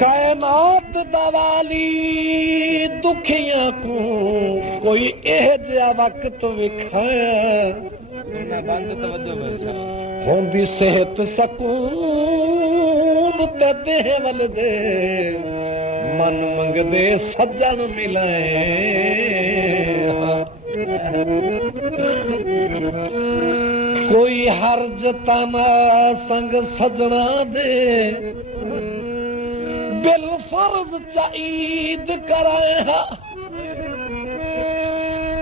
कायनात दवाली दुखियां को कोई एह जिहा वक्त विखाया होंदी सेहत सकून ते देह वल दे मन मंगदे सज्जन मिलाए कोई हर्ज तना संग सजना दे बिल फर्ज चाईद कराया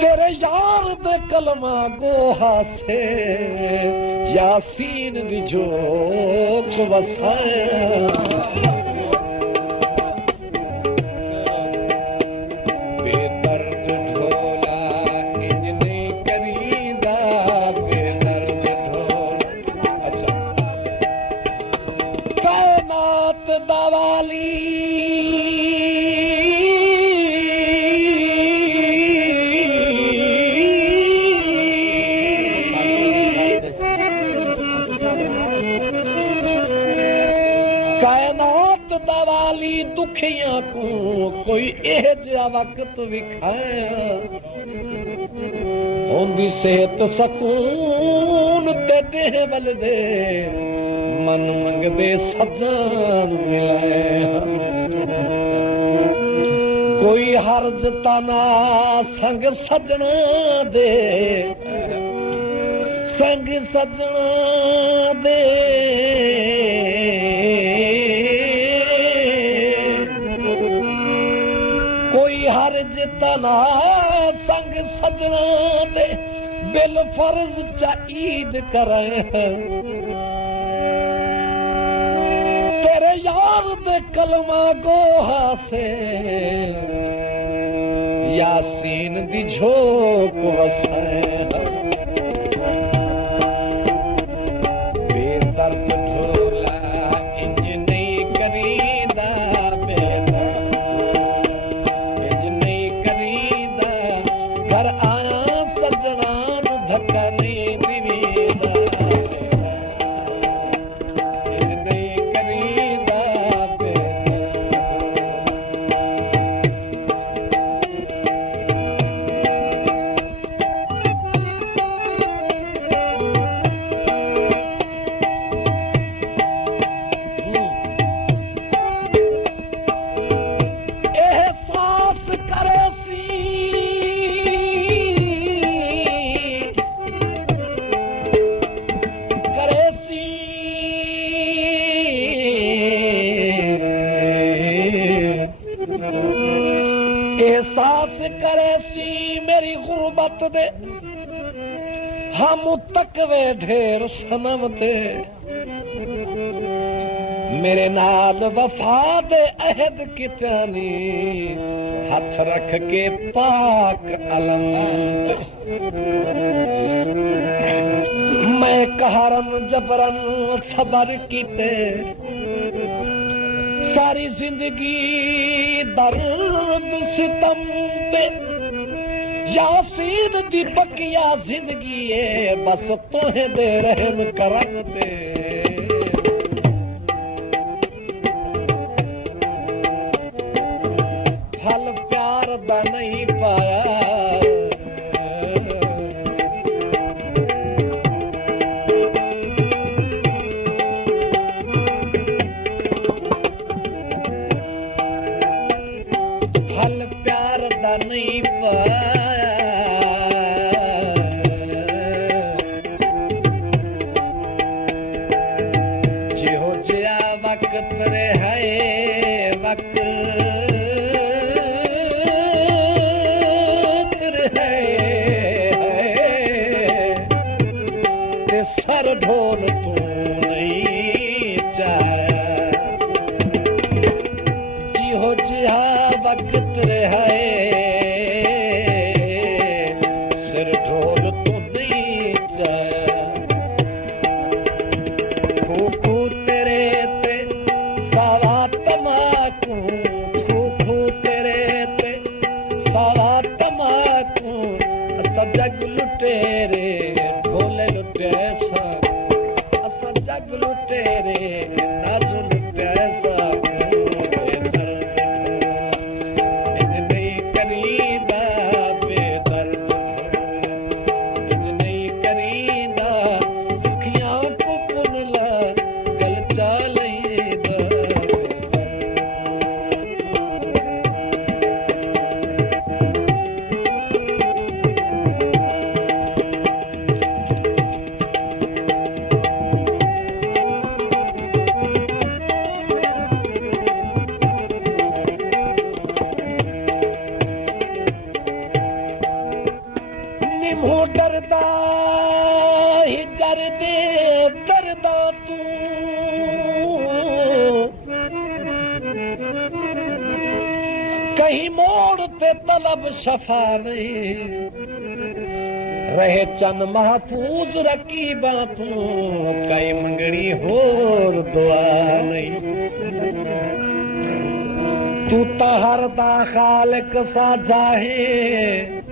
तेरे यार दे कलमा गोहा से यासीन दी जोक वसाया दवाली कायनात दवाली दुखियां को कोई एह जिहा वक्त विखाया होंदी सेहत सकून ते देह बल दे मन मंगदे सज्जन मिलाए कोई हर्ज तना संग सजना दे संग सजना दे कोई हर्ज तना संग सजना दे बिल फर्ज चाईद करे तेरे यार दे कलमा गोहा से यासीन दी झोक वसाए बेदर्द ढोला इंज नहीं करीदा इंज नहीं करीदा घर आया सजना धक्का नहीं दिवीदा एहसास करे सी मेरी गुरबत दे हम तकवे ढेर सनम ते मेरे नाल वफा दे अहद कितानी हथ रख के पाक अलम ते मैं कहरन जबरन सबर कीते सारी जिंदगी दर्द सितम पे यासीन दी बकिया जिंदगी है बस तोहे दे रहम करम ते फल प्यार दा नहीं पाया नहीं जिहो जिया वक्त रे है वक्त रे ते सर ढोल तू नहीं चाया जिहो जिया वक्त रे है सावा करे नाजुल पैसा नहीं करीदा बेदर्द नहीं करीदा दुखियां को पुनला गल चालईदा निमो डरदा ही जर दे दरदा तू कहीं मोड़ ते तलब शफा नहीं रहे चन महफूज रकीबा तू कई मंगनी होर दुआ नहीं तू तहर दा खालिक साझा है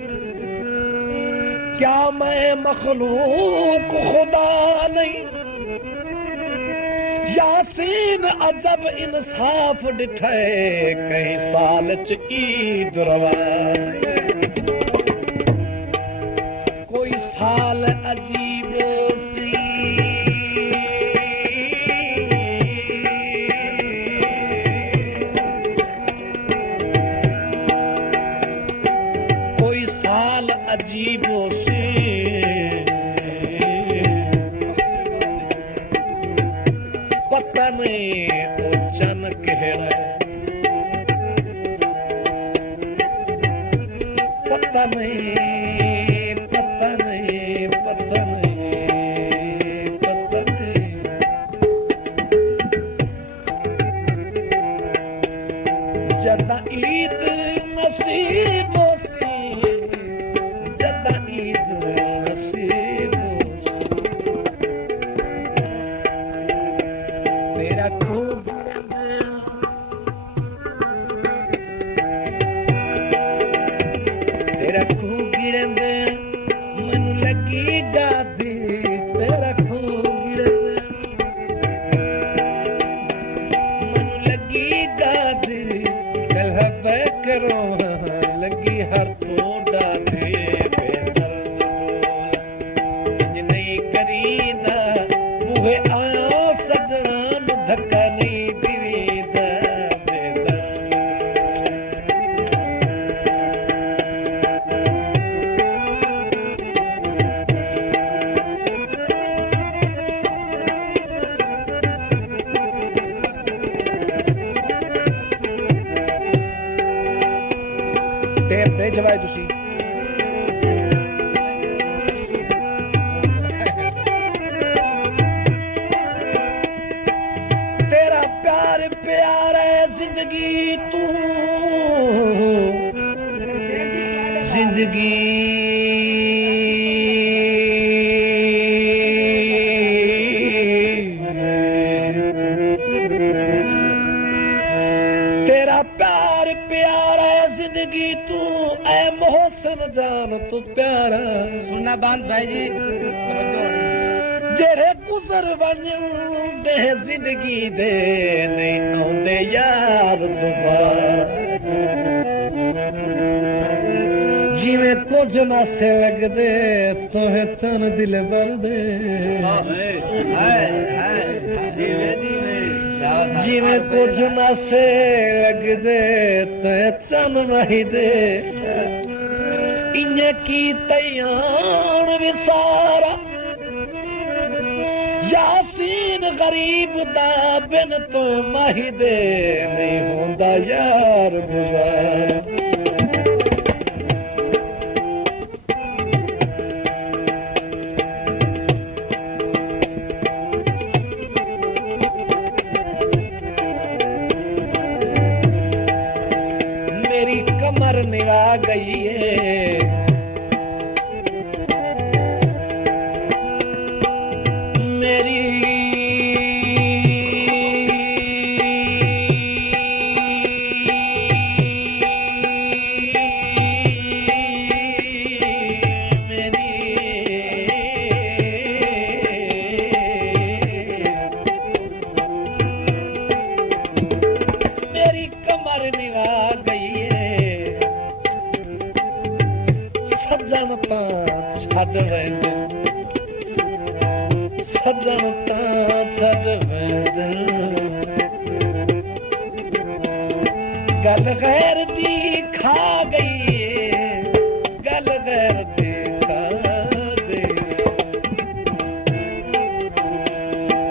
क्या मैं मखलूक खुदा नहीं यासीन अजब इंसाफ डिठे कहीं साल च ईद रवा कोई साल अजीब सी कोई साल अजीब सी पता नहीं ओ चन कहड़ा पता नहीं पता नहीं पता नहीं पता नहीं जदा ईद नसीब सी जदा ईद नसीब तेरा खूब तेरा खूब गिरंदे मनु लगी गादी तेरा खूब गिरंदे मनु लगी गादी कल पे करो लगी हर तो डादे नहीं करीदा बुहे आयो सजन धक्का नहीं दीदा टेप नहीं जवाए तुसी तेरा प्यार प्यार है जिंदगी तू जिंदगी तेरा प्यार प्यार है जिंदगी तू ऐ मोहसन जान तू प्यारा सुनना बांध भाई जी जेड़े गुजर वन दे जिंदगी दे नहीं आउंदे यार दोबारा जिवें कुछ नासे लगदे तोहे चन दिल भर दे जिवें कुछ नासे लगदे तोहे चन नहीं दे इन्हें की तैयार विसारा यासीन गरीब दा बिन तो माही दे नहीं होंदा यार गुजारा मेरी कमर निभा गई है मेरी छड़ वेंदे सजन तां छड़ वेंदे गल गैर दी खा गई गल गैर दी खा गई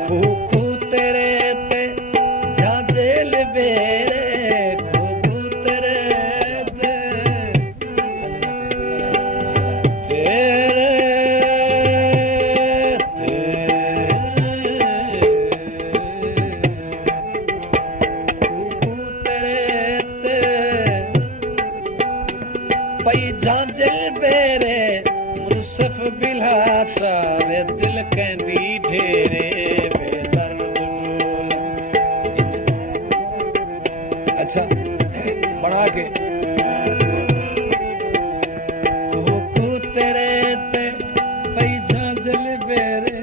खू खू तेरे ते झांझेल बेरे खू खू तेरे ते झांझल बेरे मुनसफ बिलाता वे दिल कहंदी ढेरे बेदर्द अच्छा बढ़ा के तू तेरे ते पई झांझल बेरे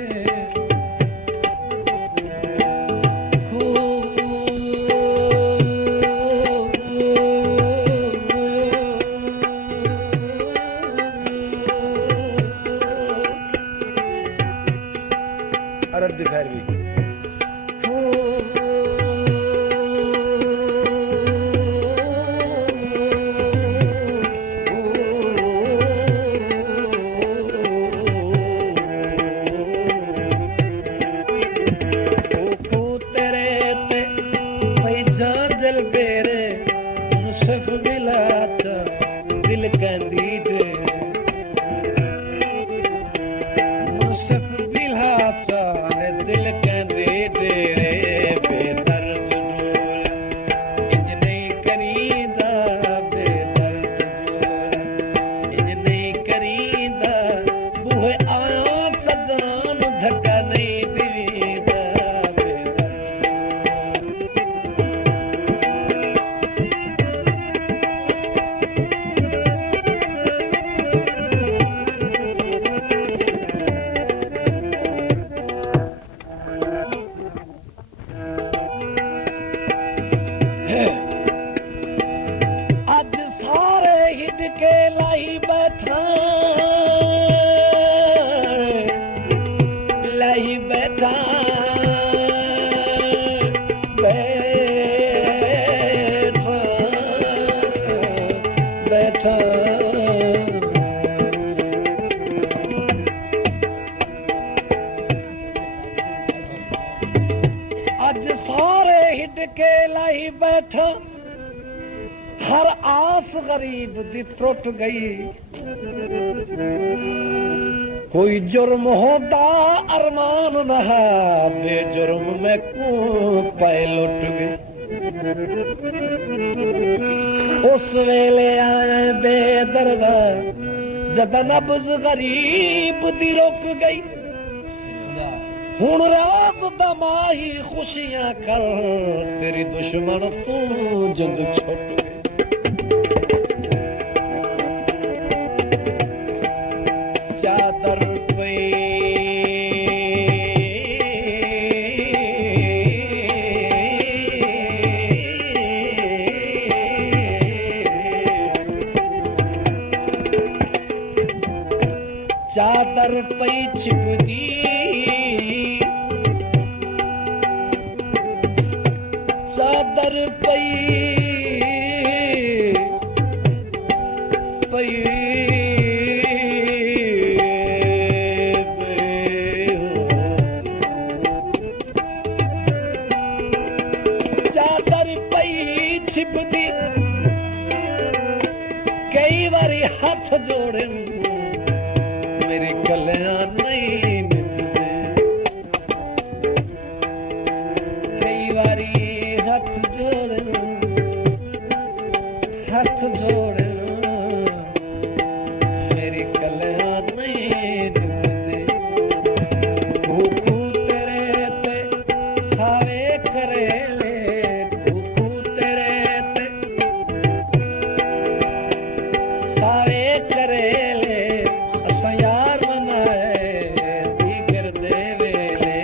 अरब दिखार भी तेरे ते भाई झांझल बेरे मुनसफ बिलाता दिल कहंदी दे मुनसफ बिलाता दिल कहंदे तेरे बेदर्द इंज नहीं करींदा बेदर्द इंज नहीं करींदा बूहे आया सजन धक्का नहीं दीदा के लाई बैठा बैठा बैठा अज सारे हिट के लाई बैठा हर आस गरीब दी त्रुट गई कोई जुर्म होता अरमान नहा बेजुर्म में को पै लुट गई उस वेले आए बेदर्दा जद नब्ज गरीब दी रुक गई हुण रात दमाही खुशियां कर तेरी दुश्मन तू जिंद छुट चादर पे चादर पे छिपदी चादर पे छिपदी कई बारी हाथ जोड़े मेरी गलियां नहीं मिलदे कई बारी हाथ जोड़े मेरी गलियां नहीं मिलदे तेरे ते सारे करेले सारे करेले असां यार बनाए दीगर दे वेले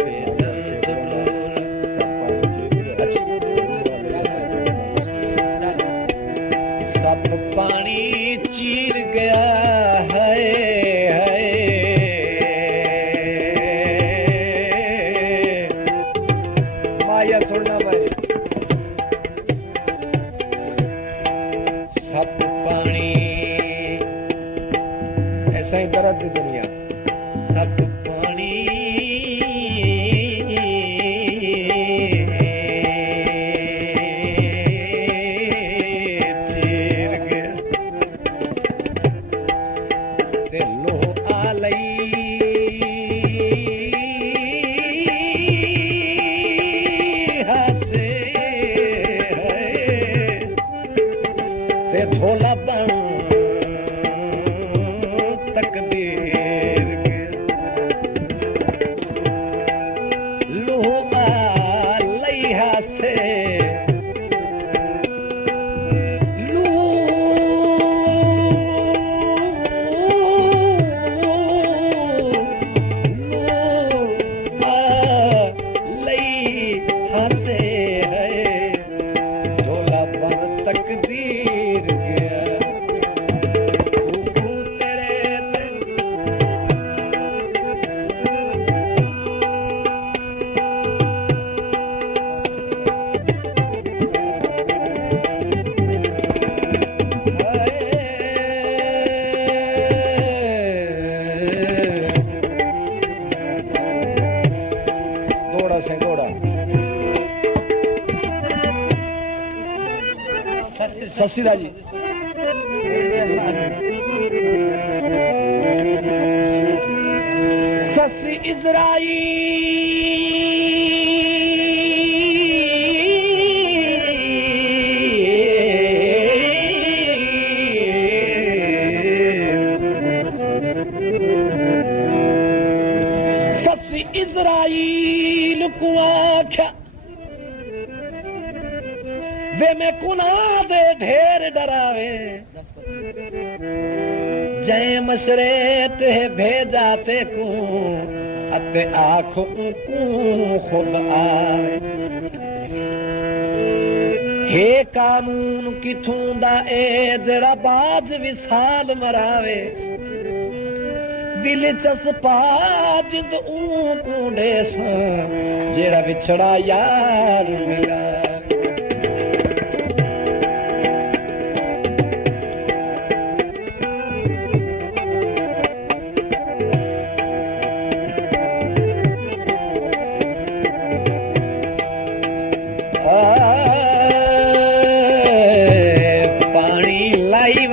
बेदर्द सब पानी चीर गया है या सुनना भाई। सब पानी ऐसा ही दर्द दुनिया, सब पानी चीर गया ते लो आ लई हासे ते भोला बन तकदीर के लोहा लई हासे ससीदा जी ससी इजराई ससी इजराइल को आख्या वे में कुना दे ढेर डरावे जय मशरेत है भेजा ते को अते आँखों को खुद आवे हे कानून किथों दा ए जरा बाज विसाल मरावे दिल चस्पा जिंद ऊं को डेसा जेड़ा विछड़ा यार मिला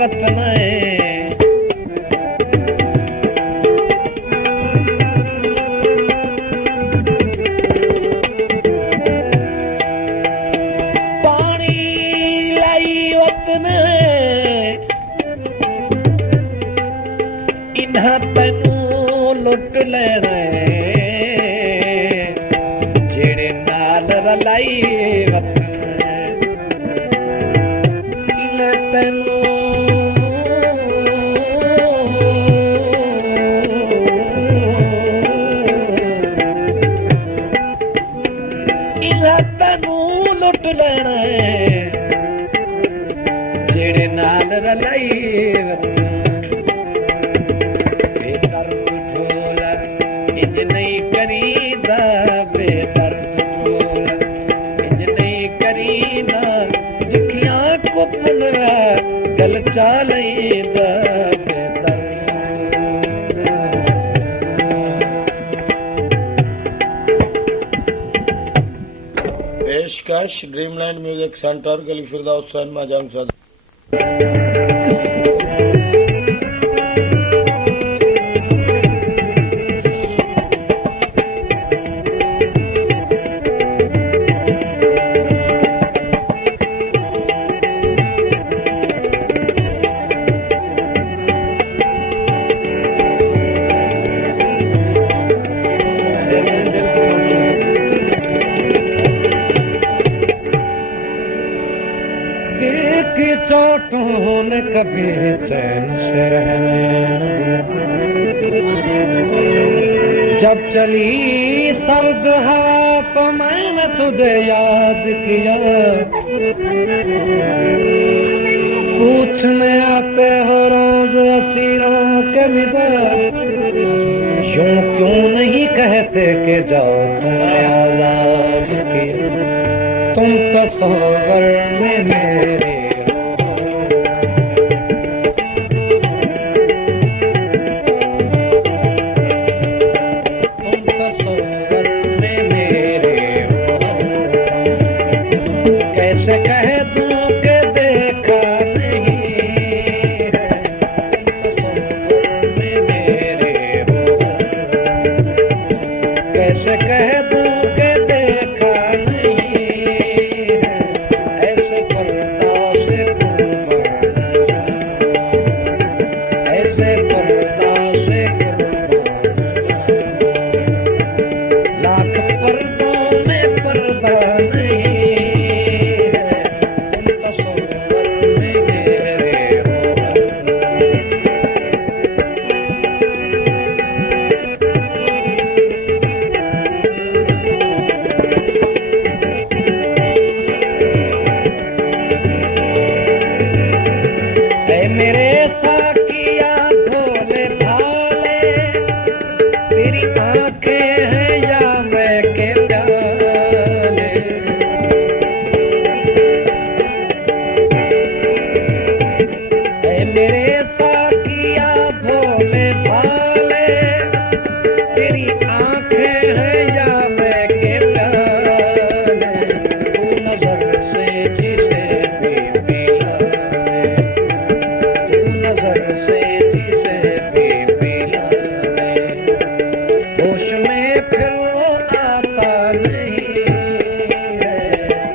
वतन पानी लाई वतन इन्हां तैनू लुट लेना जेड़े नाल रलाई वतन इन्हां तैनू लुट लेना जेड़े नाल रलाई बेदर्द झोला इंज नहीं करीदा बेदर्द झोला इंज नहीं करीदा दुखियां को पुनरा गल चालईदा पेशकश ड्रीमलैंड म्यूजिक सेंटर गली फिरदौस सनमा जंग चोटों ने कभी चैन से जब चली सर्द हवा तो मैंने तुझे याद किया पूछने आते हो रोज असीरों के मिजाज यूं क्यों नहीं कहते कि जाओ तुमने आजाद किया तुम तस्वर में मेरे तुम तस्वर में मेरे कैसे कह दूं कि देखा नहीं है तुम तस्वर में मेरे कैसे कह दूं कि देखा नहीं है ऐसे पर्दा से कुर्बान ऐसे पर्दा से कुर्बान लाख पर्दों में पर्दा नहीं है तुम तस्वर में मेरे मेरे साकिया भोले भाले तेरी आंखें हैं या मैं के प्याले मेरे साकिया भोले भाले तेरी आंखें हैं या मैं के प्याले तू नजर से जिसे भी मिलाए नजर से जिसे भी मिलाए होश में फिर वो आता नहीं है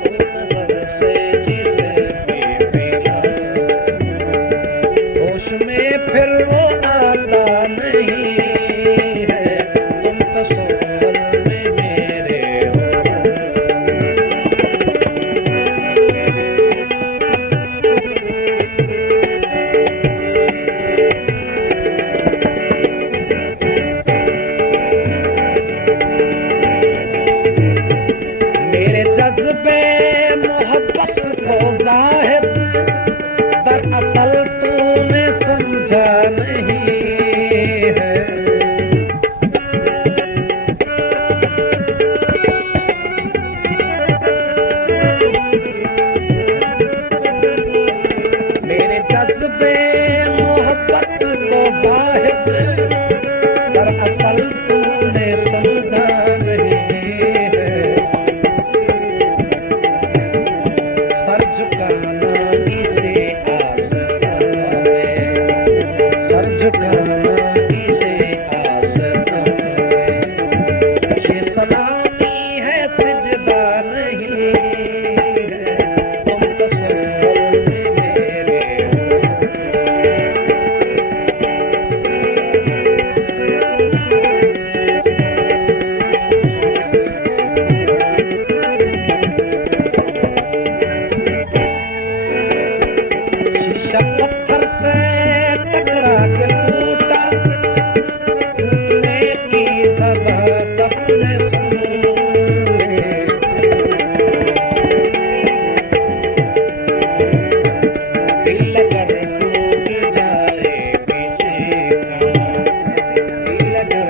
तू नजर से जिसे भी मिलाए होश में फिर वो आता नहीं है तुम तस्वर में मेरे मेरे जज्बे मोहब्बत को जाहिद दरअसल तूने समझा नहीं है मेरे जज्बे मोहब्बत को जाहिद दरअसल तूने समझा नहीं है सर झुकाना इसे आस्था है सर झुकाना इसे आस्था है ये सलामी है सिजदा नहीं है तुम तस्वर में मेरे शीशा पत्थर से टकरा के टूटा टूटने की सदा सबने सुन ली दिल अगर टूट जाए किसी का दिल अगर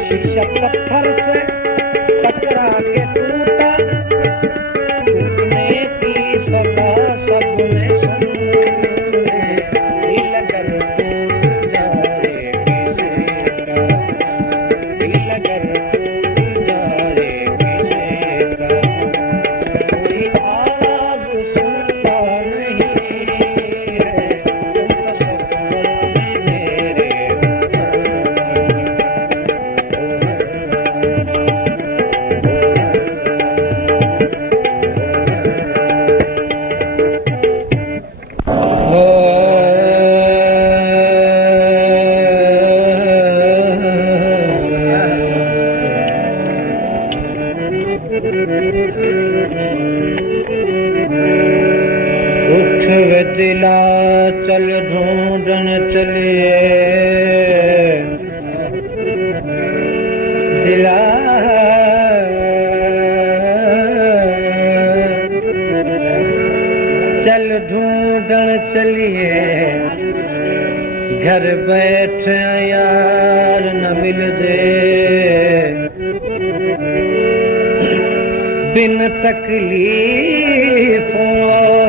शीशा पत्थर से टकरा के टूटा टूटने की सदा सबने सुन ली दिल अगर टूट जाए किसी का दिल अगर टूट जाए किसी का कोई आवाज सुनता नहीं है तुम तस्वर में मेरे उठ वे दिला चल ढूंढन चलिए दिला चल ढूंढन चलिए घर बैठ यार न मिल दे बिन तकलीफों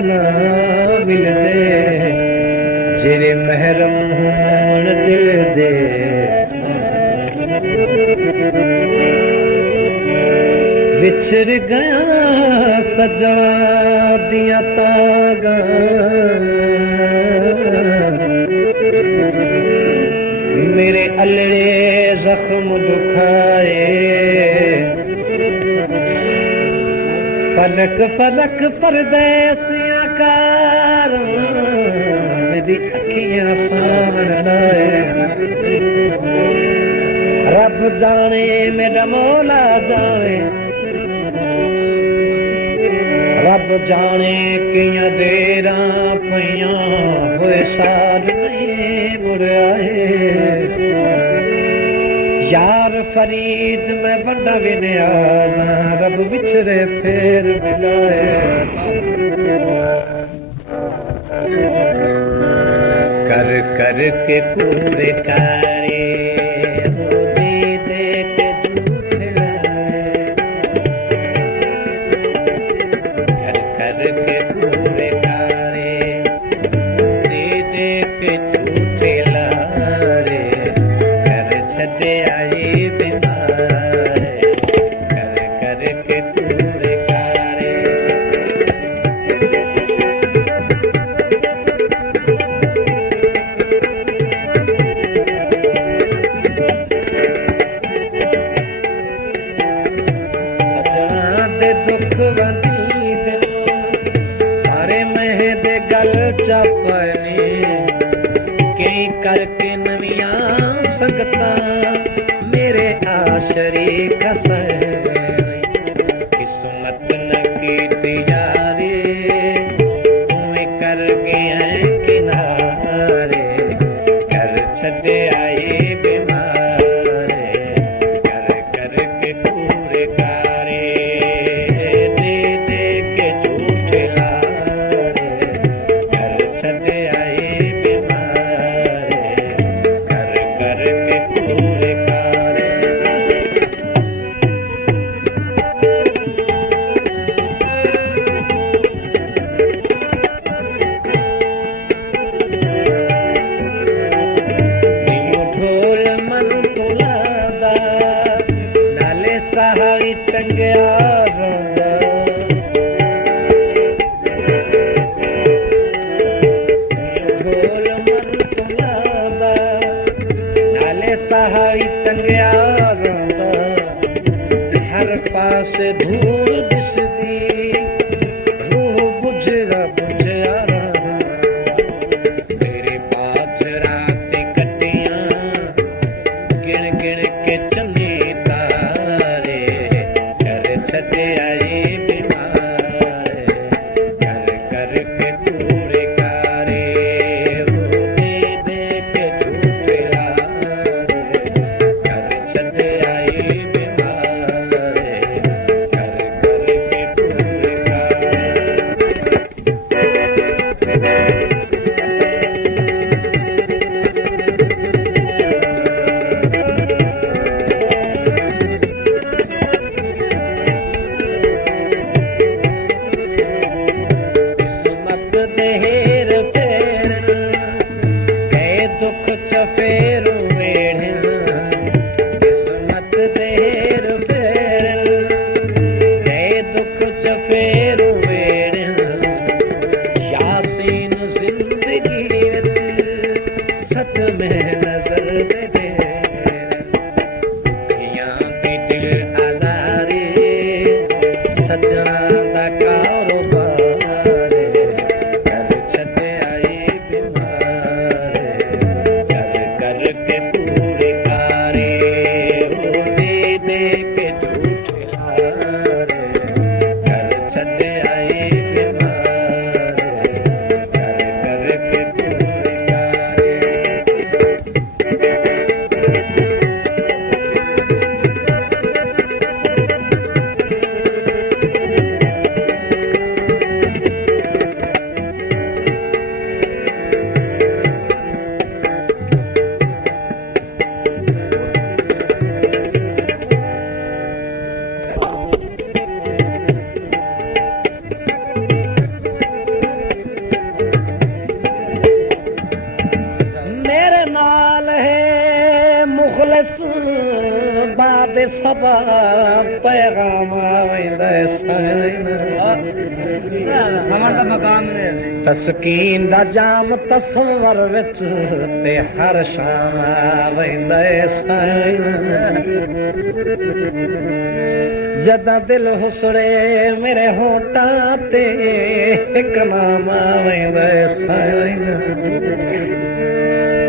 न मिलदे जेरे महरम होण दिल दे विछड़ गया सजना दिया तागा मेरे अल्ले जख्म दुखाए पलक पलक परदेसियां कार मेरी अखियां सावन लाए रब जाने मेरा मौला जाने रब जाने किया देरा पइया होए साल नहीं मुड़ आए यार फरीद में बड़ा भी न्याज़ा रब विछड़े फेर मिलाए कर कर के पूरे कारे करके नवियां संगता मेरे आशरे किस्मत न की यारे कर गए किनारे कर छड़े आए बीमारे कर कर के पूरे कारे दे दे के झूठे लारे कर छड़े आए सहाई टंगिया हर पास धूल दिसदी रूह बुझरा बुझारा मेरे पास रात कटियां गिन गिन के चले तारे कर छड़े आए बीमारे कर कर के पूरे कारे दे दे के झूठे बाद सबा पैगाम वेंदा साईं समझ मकान तस्कीन दा जाम तस्वर विच ते हर शाम वेंदा साईं जदा दिल हुसड़े मेरे होठां ते हिक नाम वेंदा साईं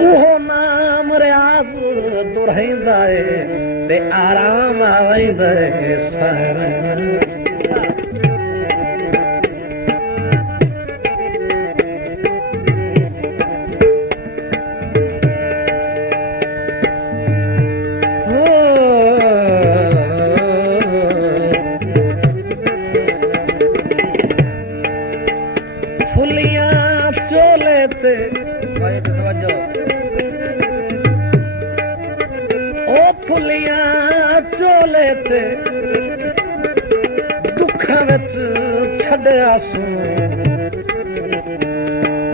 उहो नाम रियाज़ दुरहिंदा ते आराम वेंदा साईं दुखां विच छड्यासूं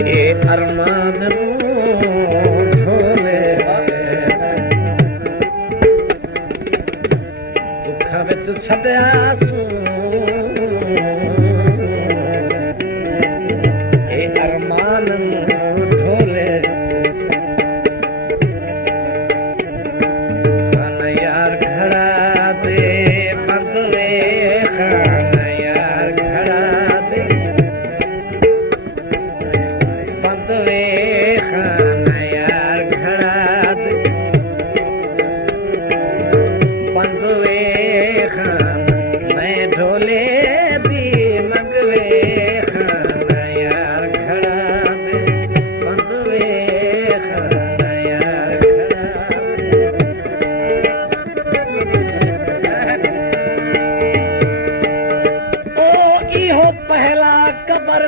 ए अरमान ढोले दुखां विच छड्यासूं ए अरमान ढोले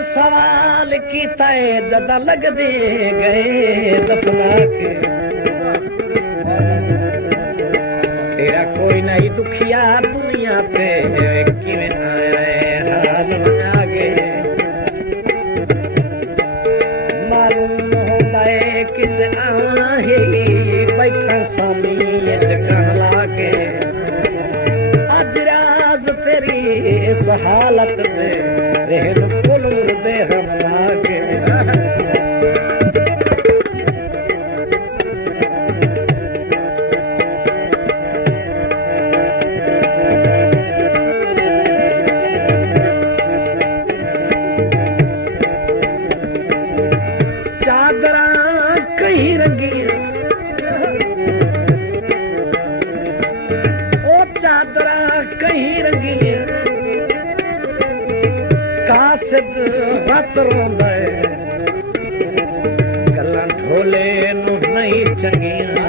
सवाल कीता है जदा लगदे गए दफना के तेरा कोई नहीं दुखिया दुनिया पे किवें आया है हाल बना के मालूम होता है किस आना है बैठा सामी जगह लाके अज राज तेरी इस हालत में रहन दे हम लागे चादरा कहीं रंगियां ओ चादरा कहीं रंगियां कासिद रत रोंदा गल्लां ढोले नूं नहीं चंगियां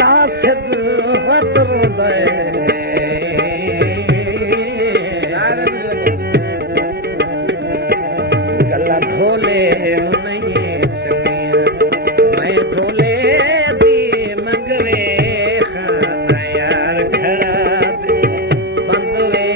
कासिद रत रोंदा गल्लां ढोले नूं नहीं चंगियां मैं ढोले दी मंगवे खाना यार घड़ा दे बंद वे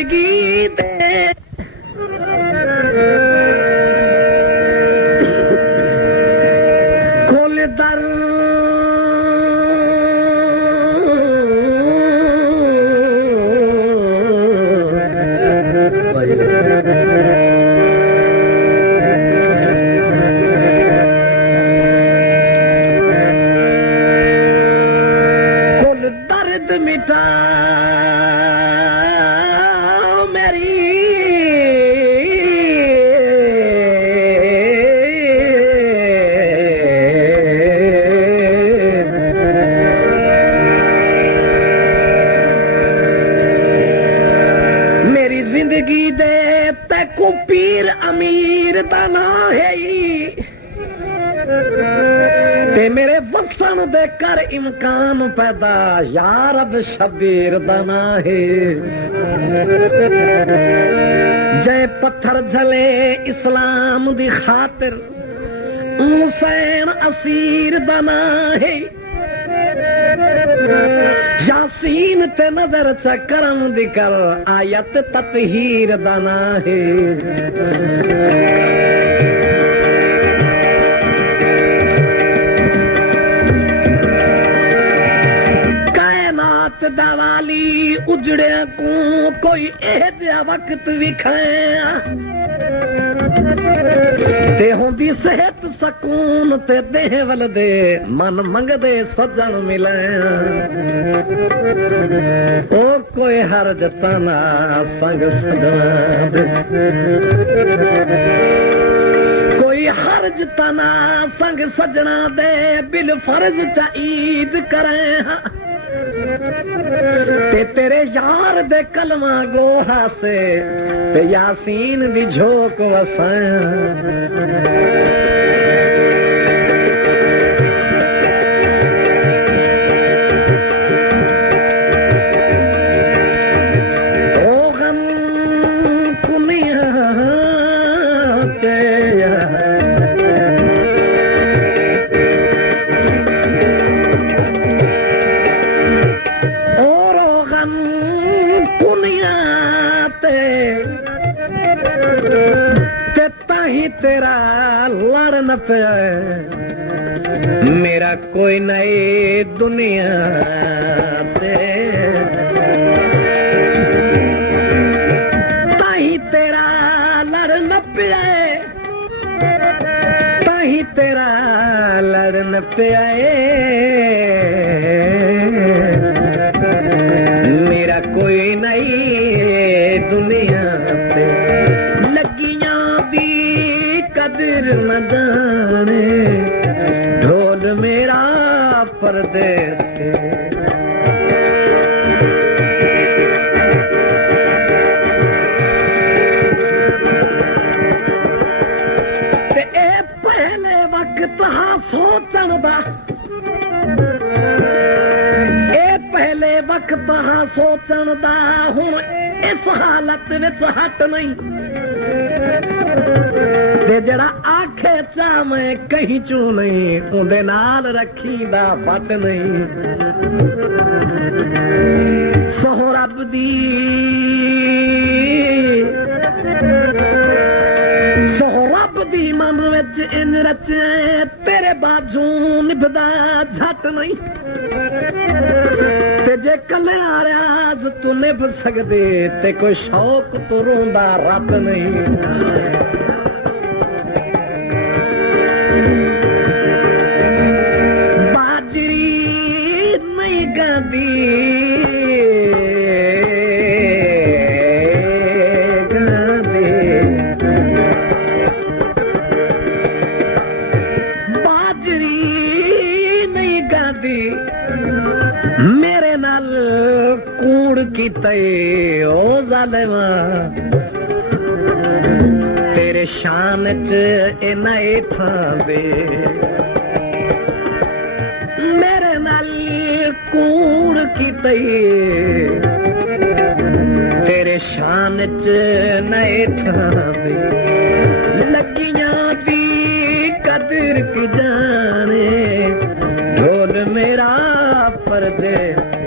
जिंदगी दे खोल दर खोल दर्द मिटा जिंदगी दे तैको पीर अमीर दा ना है ते मेरे वसन दे कर इमकान पैदा यार अब शबीर दा ना है जय पत्थर झले इस्लाम दी खातिर हुसैन असीर दा ना है यासीन ते नजर चकरम दिकर आयत ततहीर दाना है कायनात दवाली उजड़े को कोई एह वक्त विखाया ते होंदी सेहत सकून ते देह वल दे मन मंगदे सजन मिले ओ कोई हर्ज तना संग सजना दे कोई हर्ज तना संग सजना दे बिल फर्ज च ईद करे ते तेरे यार दे कलमा गोहा से ते यासीन दी झोक वसाया ओ गम कुनिया ते तेरा लड़ न पे मेरा कोई नई दुनिया पे ताही तेरा लड़ न पे ताही तेरा लड़ न पे मेरा कोई नई दुनिया पे लगियां दी कदर न जाने ढोल मेरा परदेस ते ए पहले वक्त हा सोचण दा ए पहले वक्त हा सोचण दा हुण इस हालत विच हट नहीं ते जड़ा आखे चा मैं कहीं चू नहीं उन्दे नाल रखी दा फट नहीं सोह रब दी मन विच इन रचे तेरे बाजू निभदा झट नहीं ते जे कलिया रियाज तू निभ सकदे ते कोई शौक तो रोंदा रब नहीं मेरे नाल कूड़ कीते ओ ज़ालिमा तेरे शान च इना थां दे मेरे नाल कूड़ कीते तेरे शान च नए थां दे लगियां दी कदर की जाने ढोल मेरा परदेस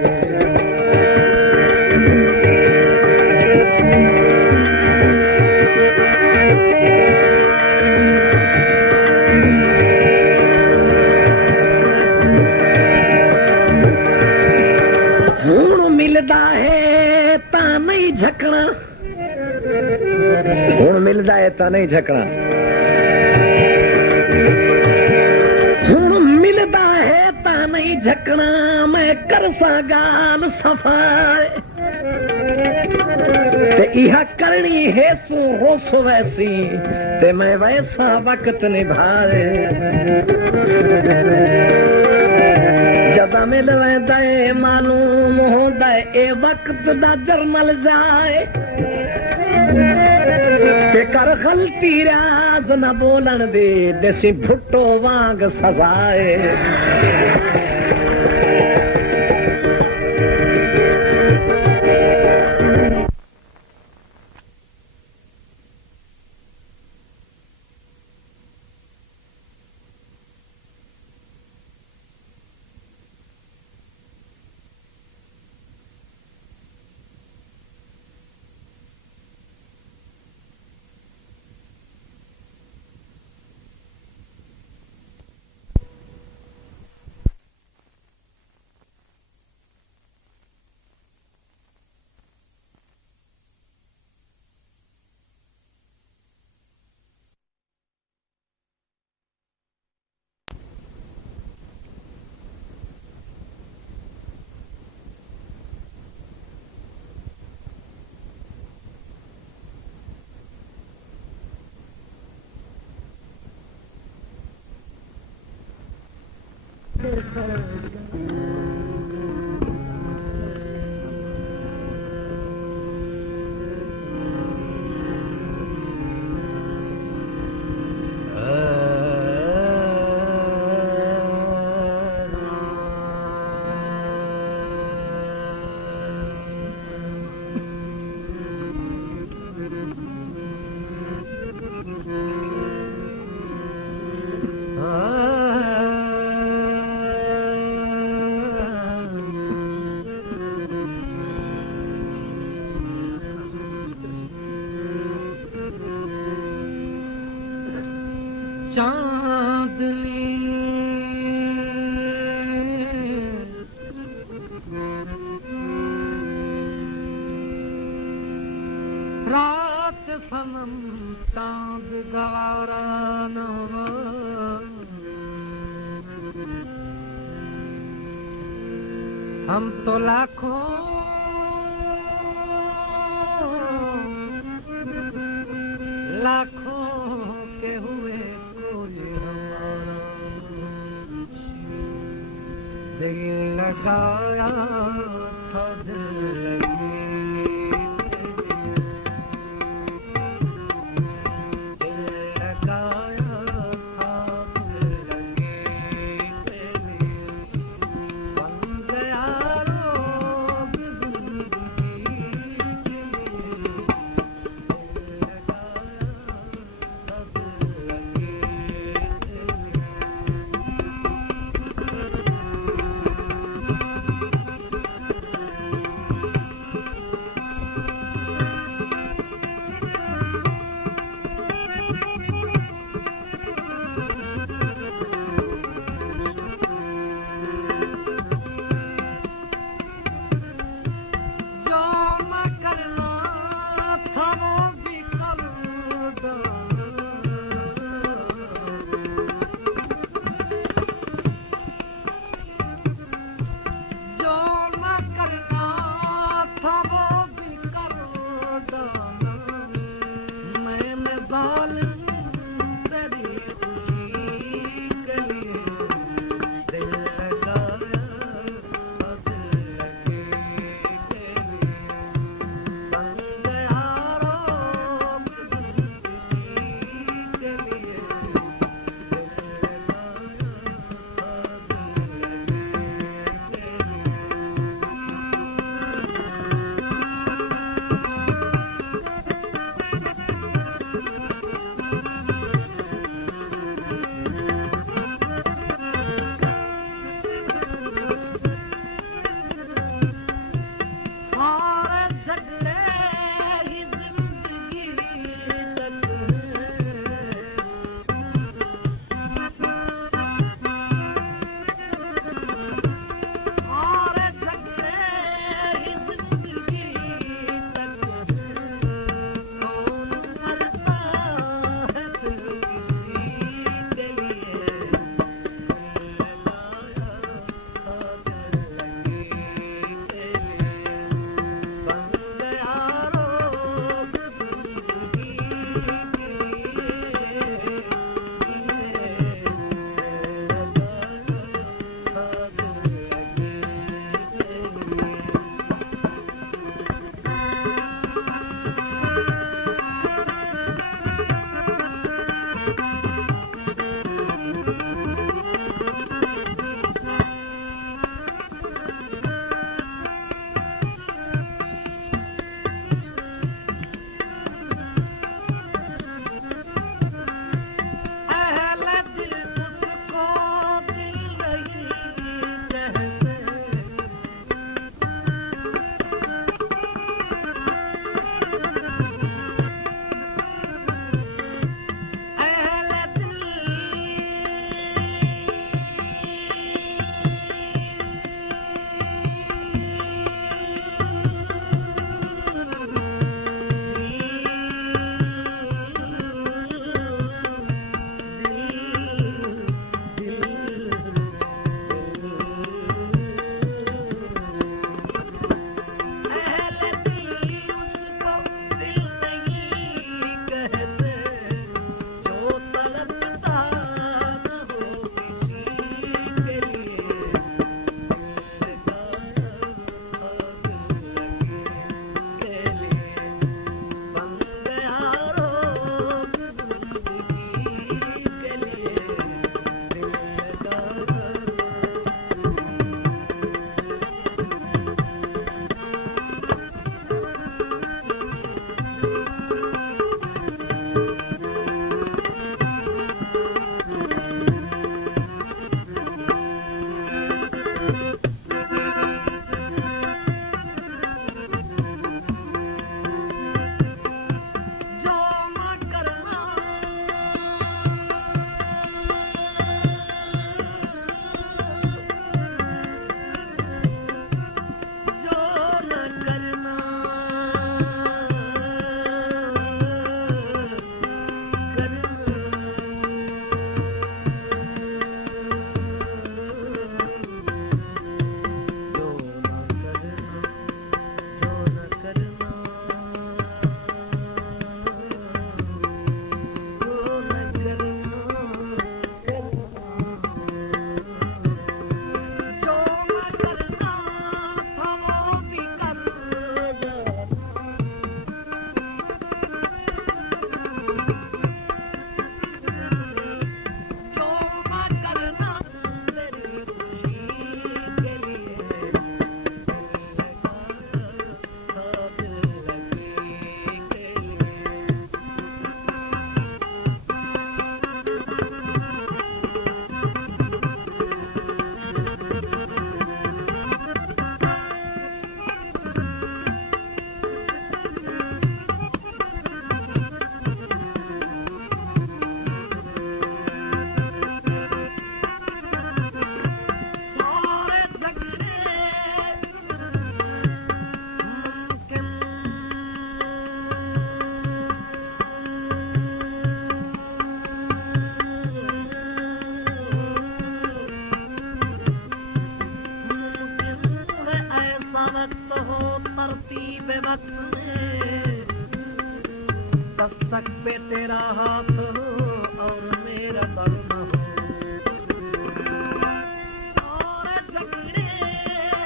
जाए ता नहीं झकना। हुण मिलदा है ता नहीं झकना, मैं कर सा गाल सफाए ते इहा करनी है सो हो सो वैसी ते मैं वैसा वक्त निभाए। जदा मिल वैदे मालूम होंदा ए वक्त दा जरनल जाए ते कर गलती राज न बोलन दे देसी भुट्टो वांग सजाए। चांदनी रात सनम चांद गवारा नवा हम तो लाखों लाखों के हुए दिल लगाया था दिल लगाया था बन गया रोग पे वक्त में दस्तक पे तेरा हाथ हो और मेरा दर्द हो और झगड़े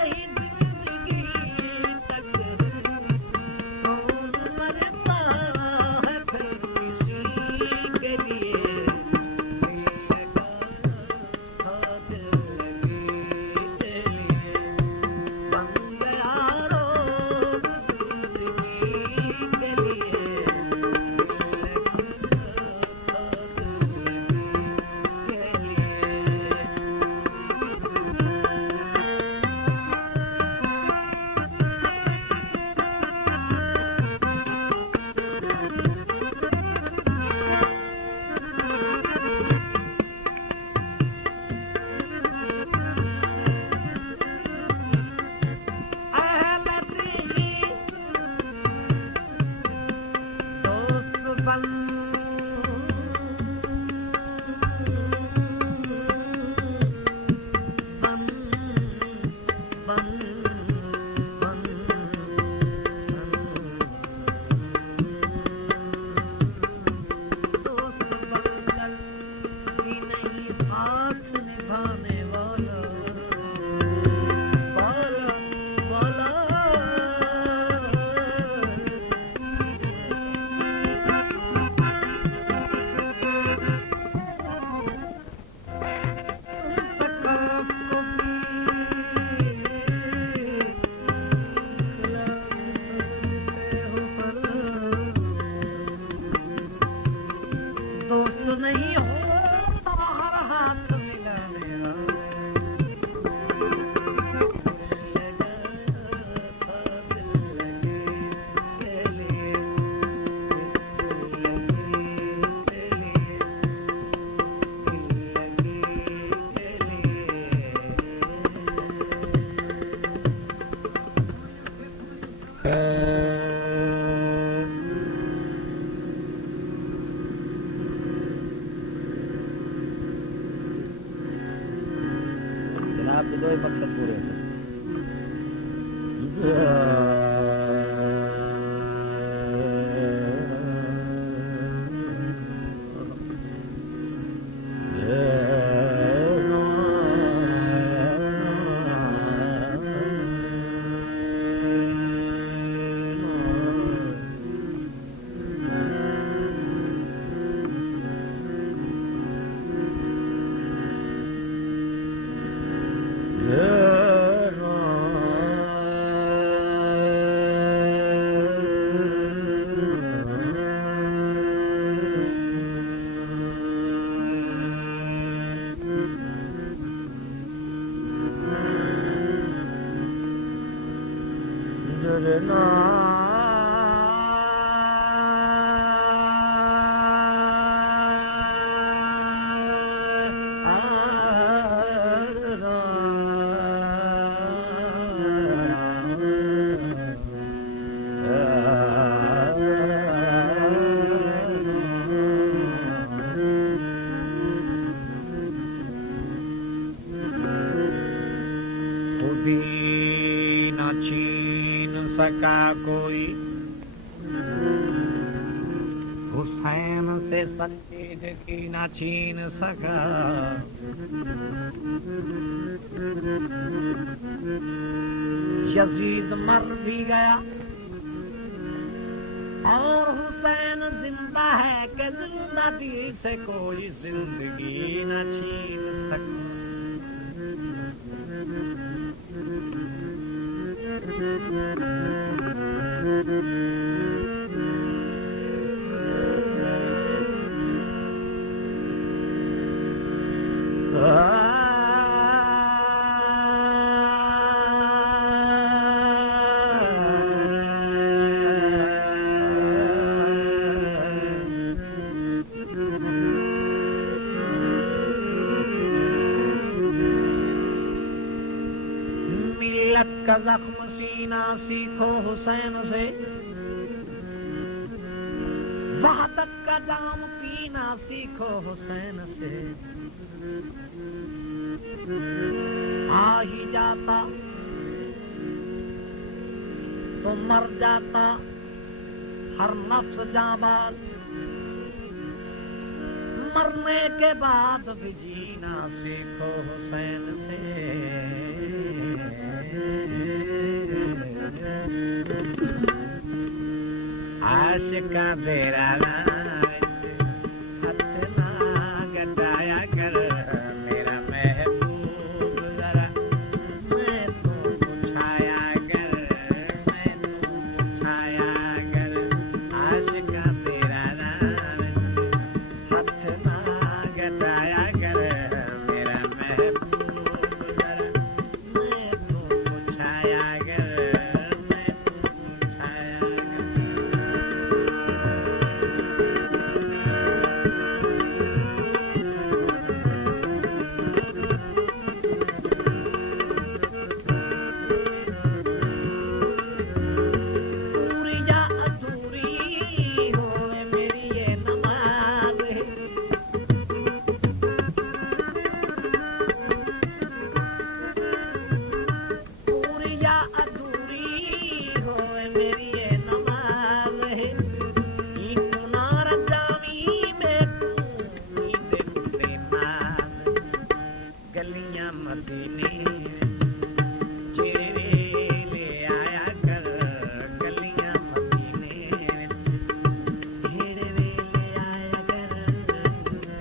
ही जिंदगी तक कौन मरता है फिर किसी के लिए नहीं होता हर हाथ मिलाने आपके दो ही मकसद पूरे थे। न छीन सका कोई हुसैन से संजीद की न छीन सका। यजीद मर भी गया और हुसैन जिंदा है कि जिंदगी से कोई जिंदगी न छीन सका। का जख्म सीना सीखो हुसैन से, वहदत का जाम पीना सीखो हुसैन से। आ ही जाता तो मर जाता हर नफ्स जाबाज, मरने के बाद भी जीना सीखो हुसैन से। आशिका तेरा हथ ना गटाया कर मेरा महबूब जरा, मैं तू पुछाया कर, मैं तू पुछाया कर। आशिका तेरा हथ ना गटाया कर मेरा महबूब जरा, मैं तू पुछाया कर, मैं तू पुछाया कर। पूरी या अधूरी होवे मेरी ये नमाज, पूरी या अधूरी होवे मेरी ये नमाज है। ई कुनार जामी में तू देखते नाज, गलियां मदीने ले आया कर, गलियां मदीने ले आया कर,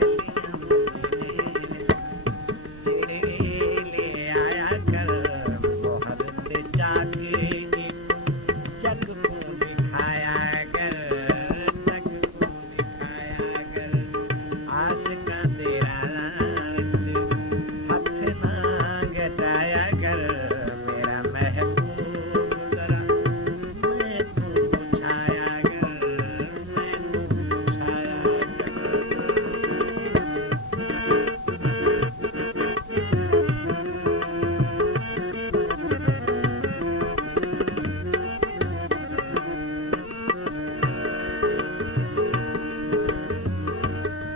गलियां मदीने ले आया कर। बहुत जाके जग को दिखाया कर, जग को दिखाया कर। आशिका तेरा हथ ना गटाया कर मेरा महबूब जरा, मैं तू पुछाया कर, मैं तू पुछाया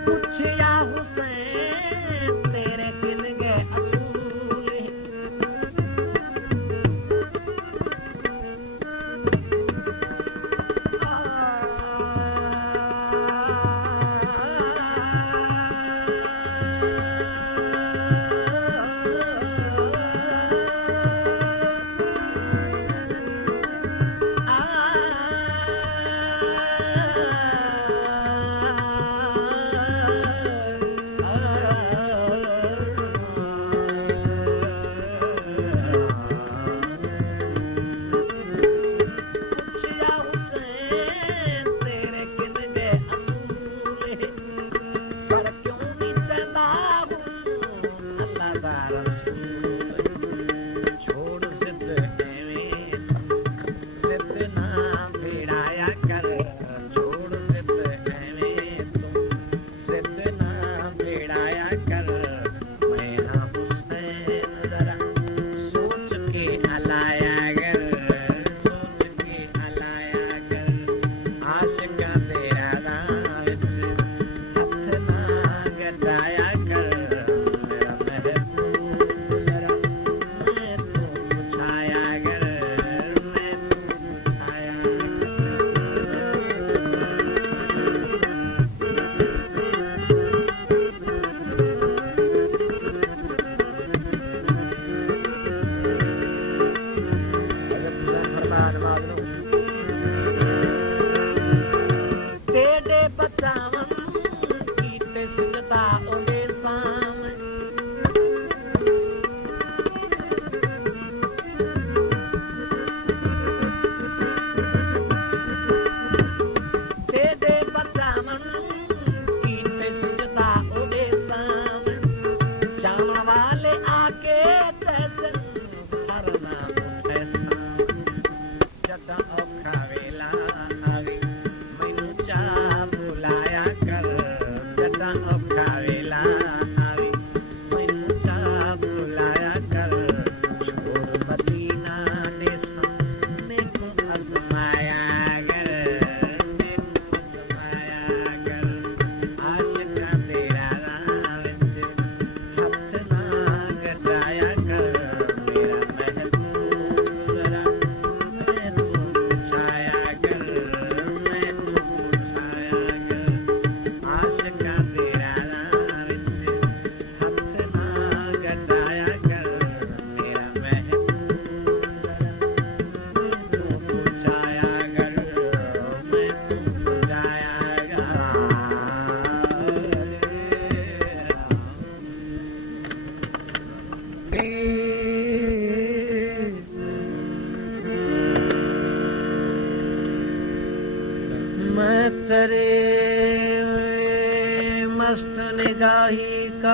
पूछया हुसैन तेरे किन गए असूल, पूछया हुसैन तेरे किन गए असूल, सर क्यों नीचदा हूँ अल्लाह दा रसूल। छोड़ सिद्ध एवें सिद्ध ना भिड़ाया कर, छोड़ सिद्ध एवें तुम सिद्ध ना भिड़ाया कर। मैं ना हुसैन जरा सोच के हलाया कर, सोच के हलाया कर। आशिका तेरा हथ ना गटाया कर मेरा महबूब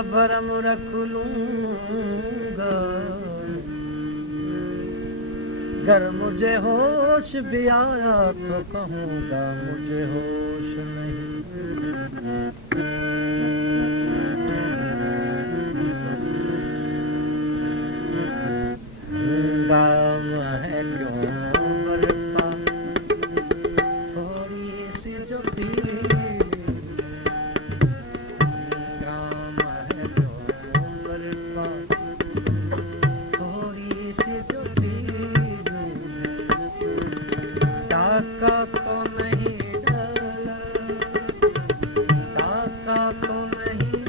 भरम रख लूंगा, अगर मुझे होश भी आया तो कहूँगा मुझे होश नहीं। गाम है क्यों बरपा थोड़ी सी जो पीली, गाम है क्यों बरपा थोड़ी सी जो पीली, डाका तो नहीं डाला, डाका तो नहीं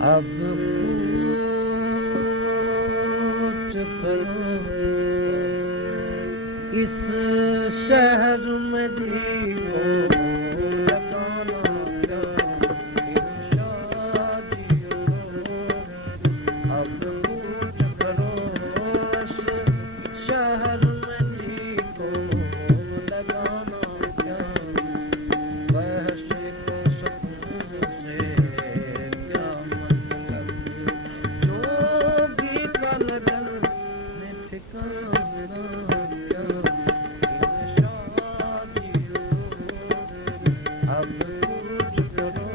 अब पूछ करो इस शहर में जी को लगाना क्या शादियों। अब पूछ करो इस शहर में जी को लगाना क्या वैसे को सपने से क्या मतलब जो भी कल दल में ठिकाना क्या इन शादियों। अब पूछ करो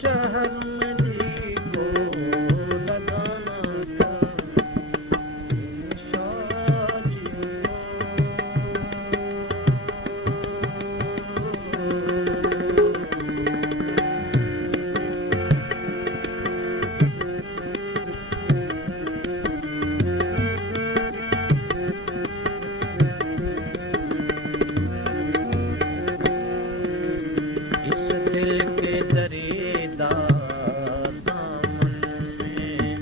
शहर में जी को लगाना क्या इन शादियों। इस दिल के दरेदार दामन में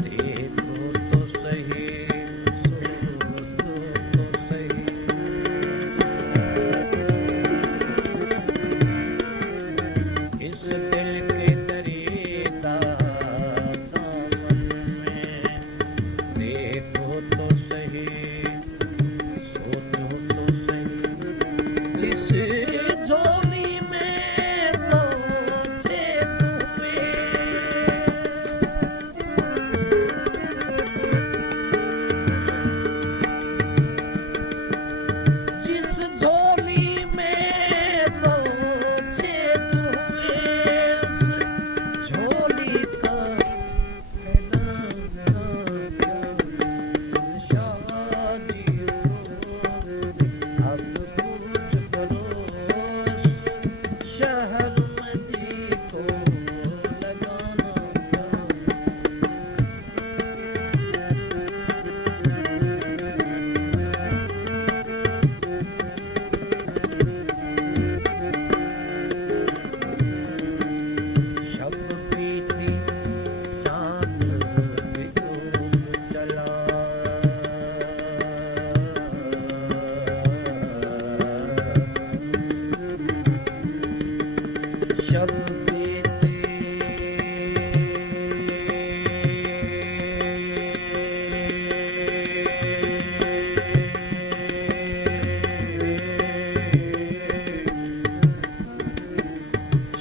देखो तो सही सोचो तो सही। इस दिल के दरेदार दामन में देखो तो सही सोचो तो सही। जिस झोली में सोचे हुए जिस झोली में सोचे हुए उस झोली का शादियों। अब पूछ करो शहर में जी को लगाना क्या शब बीती चांद भी डूब चला। शब बीती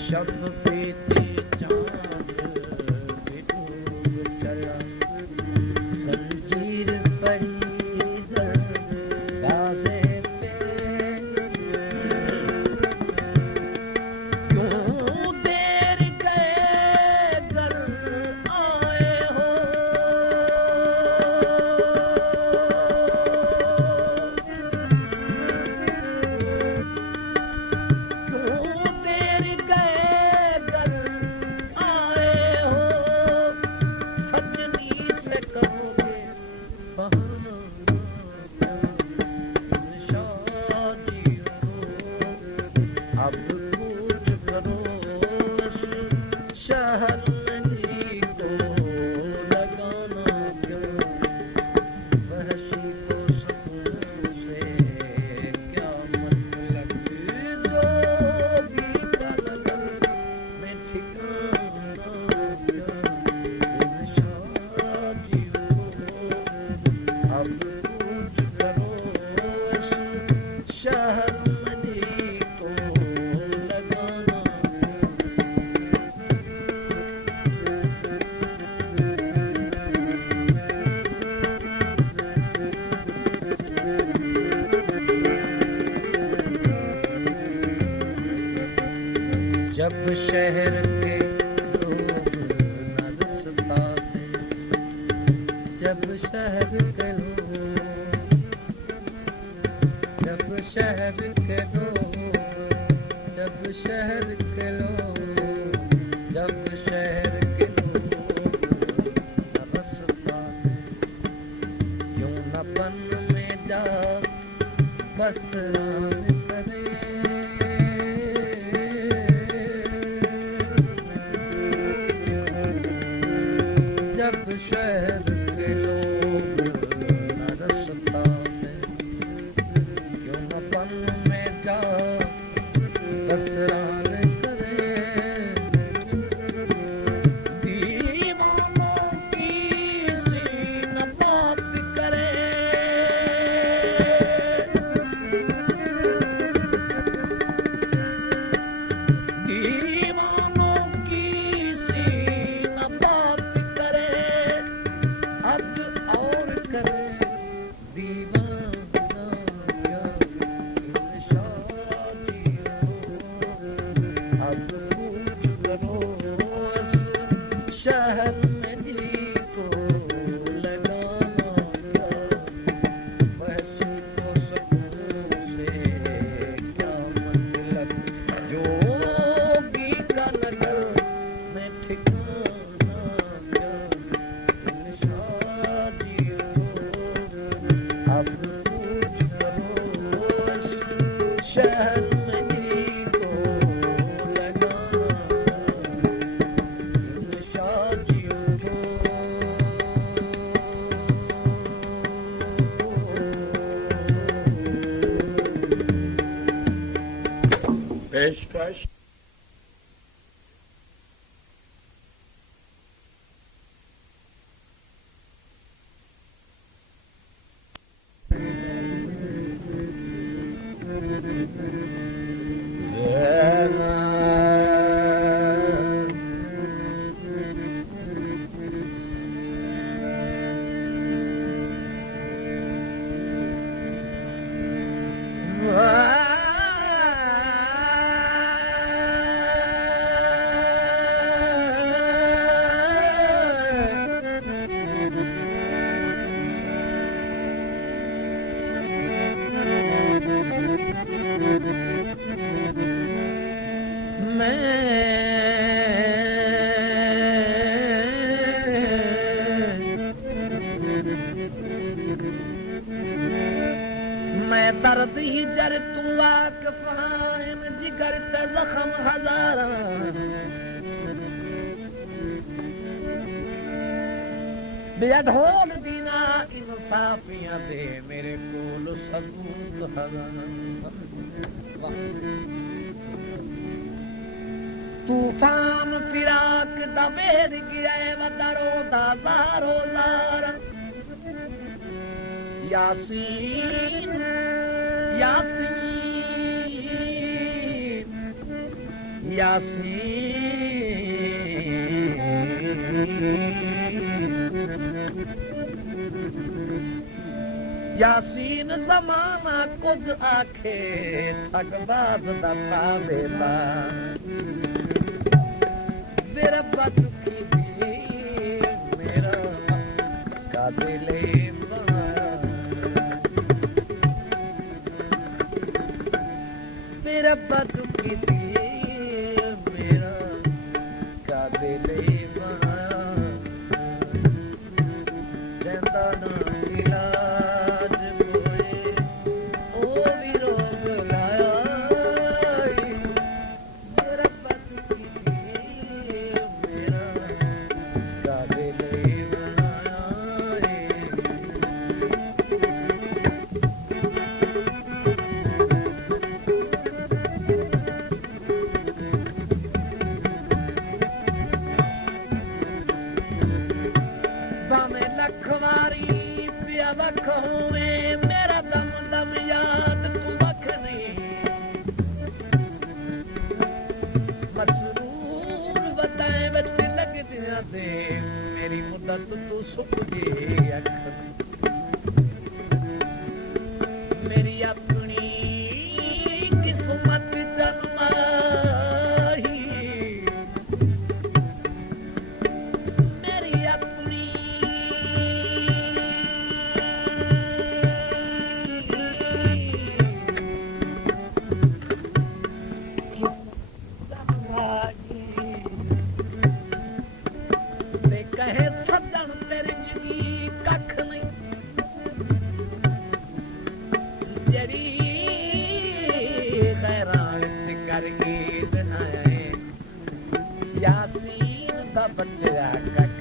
शब बीती चांद भी डूब चला। संजीर पड़ी दरवाजे पे क्यों देर गए घर आए हो। क्यों देर गए घर आए हो। सजनी से कहोगे बहाना क्या इन शादियों। अब पूछ करो शहर में जी को लगाना क्या वहशी को सपनों से क्या मतलब जो भी कल दल में ठिकाना क्या इन शादियों। अब पूछ करो शहर में जी को लगाना क्या जब शहर के लोग रसताने क्यों न पन में जा बसरान करे दीवानों की सी न बात करे शहर में जी को लगाना महसूस को सकूं से क्या मतलब जोगी का नगर में ठिकाना क्या शादी अब कुछ करो शहर में जी को पेशकश मैं दर्द ही जर तू वाकिफ हायम जिगर ते जख्म हजारा बिया ढोल दीना इंसाफियां दे मेरे कोल सबूत हजारा तूफान फिराक दवेर गिरे वदरो दारो दार यासीन यासीन यासीन ज़माना कुछ आखे थकबाज दा पावेला मेरा बदुखी दी मेरा काबिले मेरा बदुखी दी मेरा काबिले जिंदा ना इलाज कोई ओ भी रोग लाया मेरा बदुखी दी मेरा काबिले लखवारी पिया वख होवे मेरा दम दम याद तू वख नहीं मसरूर बताए बच लग दिया दे मेरी मुद्दत तू सुख दी अख मेरी अपनी किस्मत जन्माही मेरी अपनी कहे सदन तेरे जी कख नहीं जरी खैरात करके बनाए यासीन दा बच्चा कख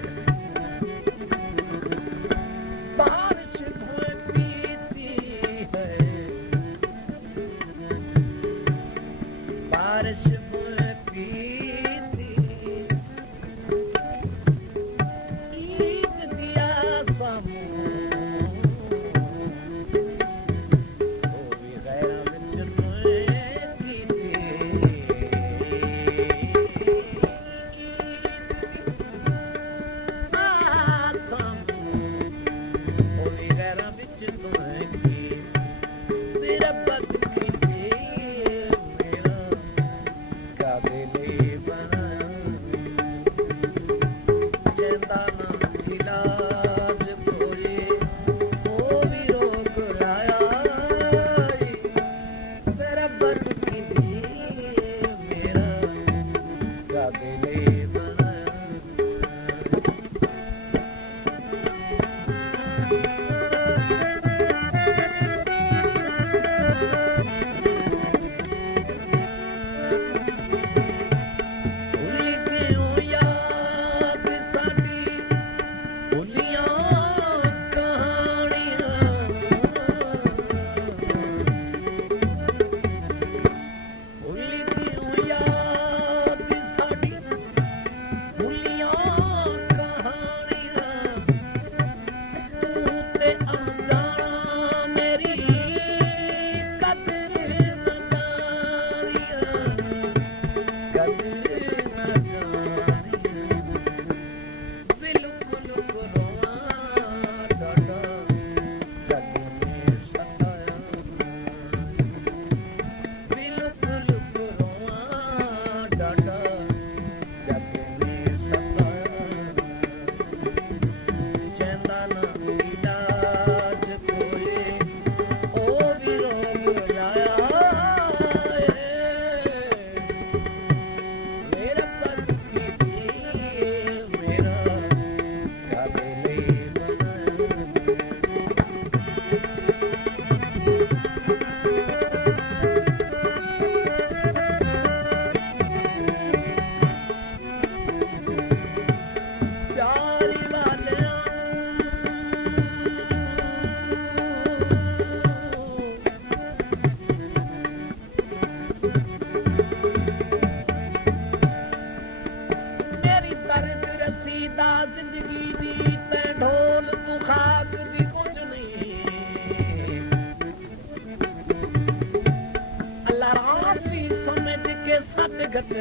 ਭਗਤ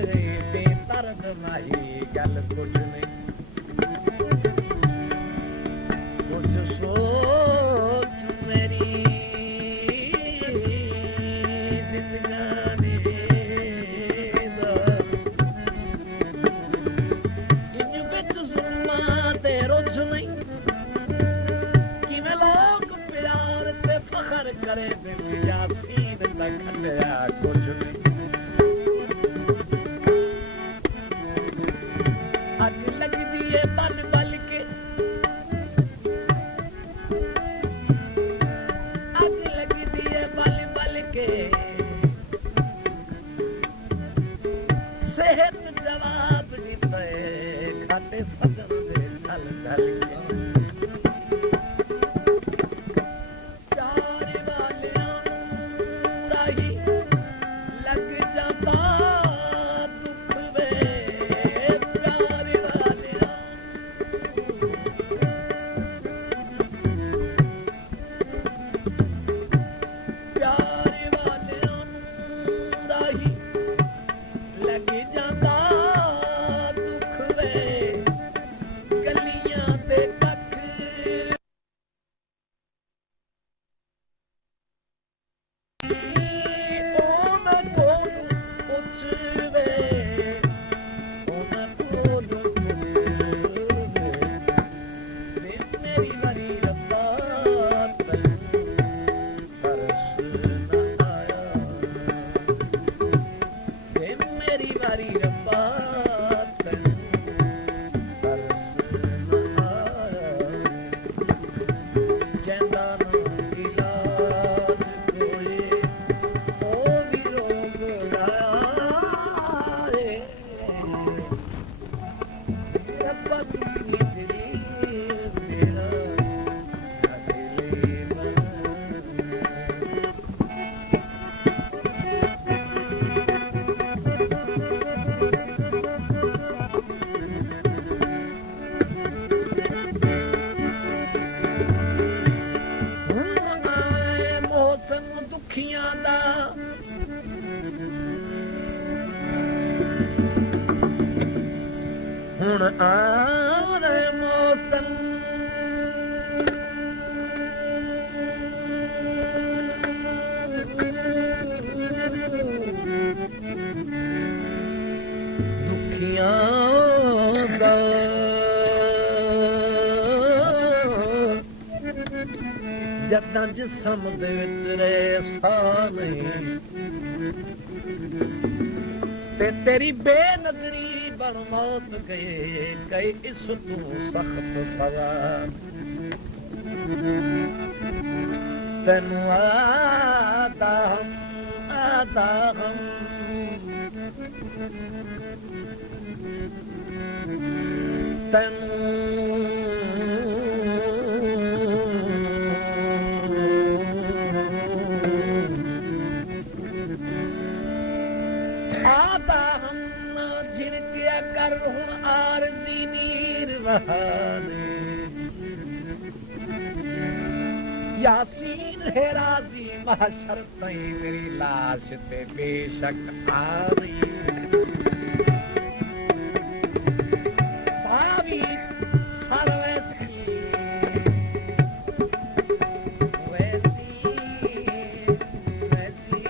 ਤੇ ਤਰਦ ਮਾਹੀ ਗੱਲ ਕੁਝ ਨਹੀਂ ਕੁਝ ਸੋਚ ਮੇਰੀ ਜ਼ਿੰਦਗਾਨੀ ਦਾ ਜਿੰਨੂ ਵਿੱਚ ਜ਼ੁਲਮਾਂ ਤੇ ਰੁੱਝ ਨਹੀਂ ਕਿਵੇਂ ਲੋਕ ਪਿਆਰ ਤੇ ਫਖਰ ਕਰੇ ਤੇ ਯਾਸੀਨ ਤੱਕ ਖੰਡਿਆ ਕੁਝ ਨਹੀਂ ਅੱਗ ਲੱਗਦੀ ਏ ਬਲ ਬਲ ਕੇ ਅੱਗ ਲੱਗਦੀ ਏ ਬਲ ਬਲ ਕੇ ਸਿਹਤ ਜਵਾਬ ਦਿੱਤਾ ਏ ਖਾਤੇ ਸਜਣ ਦੇ ਛਲ ਛਲ ਕੇ ਚਾਰੇ ਵਾਲਿਆਂ ਨੂੰ ਰਾਹੀ ਲੱਗ ਜਾਂਦਾ ਦੁੱਖ ਵੇ ਪਿਆਰੇ ਵਾਲਿਆਂ ਪਿਆਰੇ ਵਾਲਿਆਂ ਨੂੰ ਰਾਹੀ ਲੱਗ ਜਾਂਦਾ ਦੁੱਖ ਵੇ ਗਲੀਆਂ ਤੇ ਤੱਕ ਉਹਨਾਂ ਕੋਲ ਪੁੱਛਵੇ ਉਹਨਾਂ ਕੋਲ ਪੁੱਛਵੇ ਵੇ ਮੇਰੀ ਵਾਰੀ ਰੱਬਾ ਤੈਨੂੰ ਤਰਸ ਨਾ ਆਇਆ ਵੇ ਮੇਰੀ ਵਾਰੀ ਰੱਬਾ ਤੈਨੂੰ ਤਰਸ ਨਾ ਆਇਆ ਜੈਂਦਾ ਨਾ ਇਲਾਜ ਕੋਏ ਉਹ ਵੀ ਰੋਗ ਲਾਏ ਰੱਬਾ ਤੂੰ ਤੇਰੀ ਮੇਰਾ ਅਗਲੇ ਮਨ ਹੁਣ ਆਏ ਮੌਸਮ ਦੁਖੀਆਂ ਦਾ ਹੁਣ ਆਏ ਮੌਸਮ ਦੁਖੀਆਂ ਦਾ ਜਦਾਂ ਜਿਸਮ ਦੇ ਵਿੱਚ ਰਹੇ ਸਾਹ ਨਹੀਂ ਤੇ ਤੇਰੀ ਬੇਨਜ਼ਰੀ ਬਣ ਮੌਤ ਗਏ ਕਈ ਇਸ ਤੋਂ ਸਖਤ ਸਜ਼ਾ ਤੈਨੂੰ ਆਦਾ ਹਮ ਆਦਾ ਹਮ ਝਿਣਕਿਆ ਕਰ ਹੁਣ ਆਰਜ਼ੀ ਨੀਰ ਵਹਾਨੇ यासीन है राजी महशर तई मेरी लाश ते बेशक आ रही सावी सरवैसी वैसी वैसी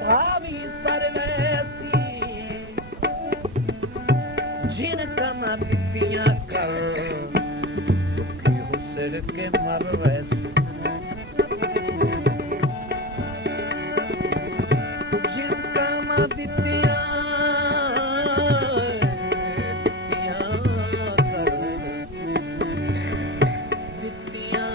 सावी सरवैसी जिनका दितियां कर दुखी हुसर के मर वैसे जिनका दितियां कर दितियां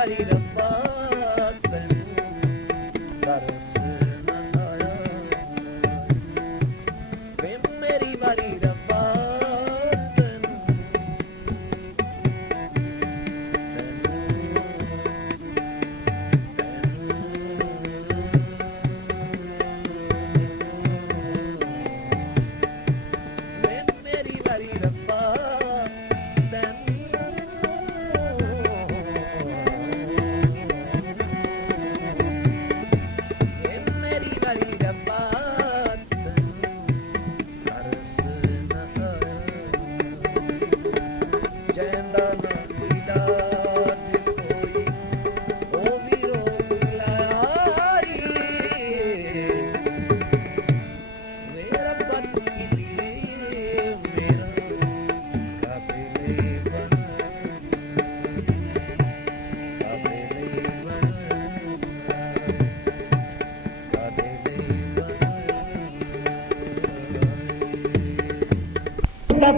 ਵਾਰੀ ਰੱਬਾ ਤੈਨੂੰ ਤਰਸ ਨਾ ਆਇਆ ਵੇ ਮੇਰੀ ਵਾਰੀ ਰੱਬਾ ਤੈਨੂੰ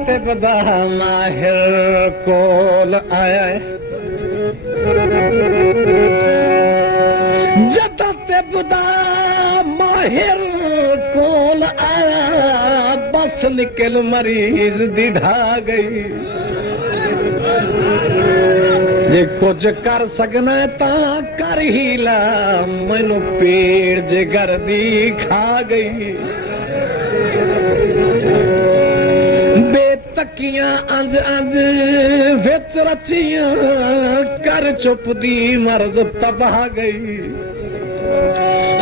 ਤੇ ਬਦਾ ਮਾਹਿਰ ਕੋਲ ਆਇਆ ਜਦੋਂ ਤੇ ਬਦਾ ਮਾਹਿਰ ਕੋਲ ਆਇਆ ਬਸ ਨਿਕਲ ਮਰੀਜ਼ ਦੀ ਢਾ ਗਈ ਜੇ ਕੁਝ ਕਰ ਸਕਣਾ ਤਾਂ ਕਰ ਹੀ ਲਾ ਮੈਨੂੰ ਪੀੜ ਜਿਗਰ ਦੀ ਖਾ ਗਈ ਤੱਕੀਆਂ ਅੰਜ ਅੰਜ ਵਿੱਚ ਰਚੀਆਂ ਕਰ ਚੁੱਪ ਦੀ ਮਰਜ਼ ਤਬਾਹ ਗਈ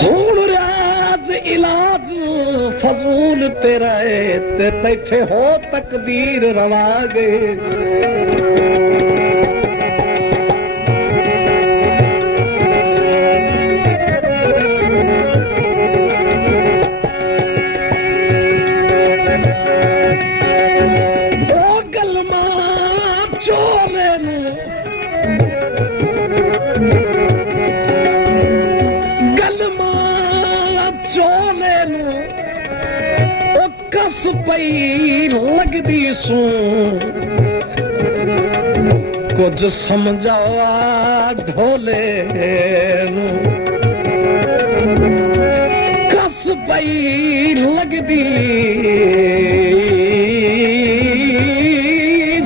ਹੁਣ ਰਾਜ਼ ਇਲਾਜ ਫਜ਼ੂਲ ਤੇਰਾ ਏ ਤੇ ਤੈਥੇ ਹੋ ਤਕਦੀਰ ਰਵਾ ਗਏ ਕਸ ਪਈ ਲੱਗਦੀ ਸੂ ਕੁਝ ਸਮਝਾਵਾ ਢੋਲੇ ਨੂੰ ਕਸ ਪਈ ਲੱਗਦੀ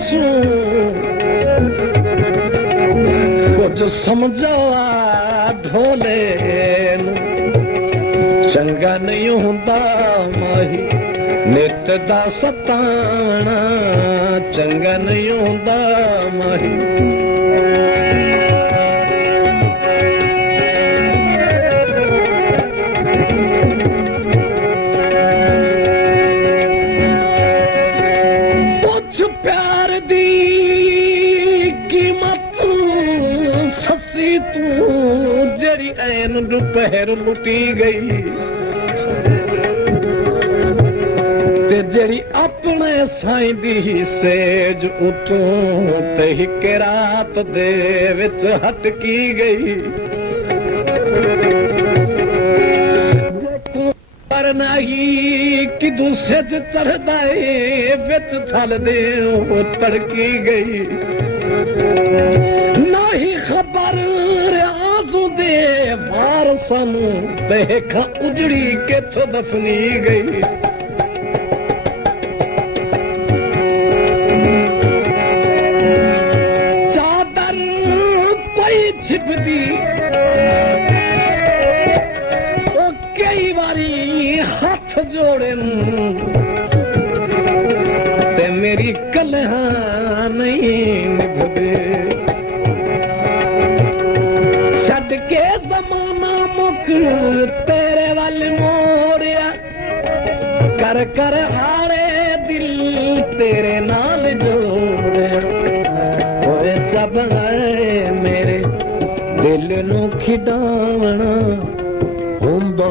ਸੂ ਕੁਝ ਸਮਝਾਵਾ ਢੋਲੇ ਨੂੰ ਚੰਗਾ ਨਹੀਂ ਹੁੰਦਾ ਮਾਹੀ ਨਿਤ ਦਾ ਸਤਾਣਾ ਚੰਗਾ ਨਹੀਂ ਹੁੰਦਾ ਮਾਹੀ ਪੁੱਛ ਪਿਆਰ ਦੀ ਕੀਮਤ ਸੱਸੀ ਤੂੰ ਜਿਹੜੀ ਐਨ ਦੁਪਹਿਰ ਲੁੱਟੀ ਗਈ ਜਿਹੜੀ ਆਪਣੇ ਸਾਈਂ ਦੀ ਸੇਜ ਉਤੋਂ ਤੇ ਇੱਕ ਰਾਤ ਦੇ ਵਿੱਚ ਹਟਕੀ ਗਈ ਪਰ ਨਹੀਂ ਕਿ ਦੂਸਰੇ ਚ ਚੜਦਾ ਏ ਵਿੱਚ ਥਲ ਦੇ ਉਹ ਤੜਕੀ ਗਈ ਨਹੀਂ ਖਬਰ ਰਿਆਜ਼ੂ ਦੇ ਵਾਰਸਾਂ ਨੂੰ ਦੇਖਾਂ ਉਜੜੀ ਕਿੱਥੋਂ ਦਫਨੀ ਗਈ छिपदी ओ कई बारी हाथ जोड़े ते मेरी कलहा नहीं निभदे छड़ के जमाना मुक तेरे वाल मोड़िया कर कर हारे दिल तेरे नाल जोड़िया होए चबनाए मेरे दिल नूं खिडावना हुंदा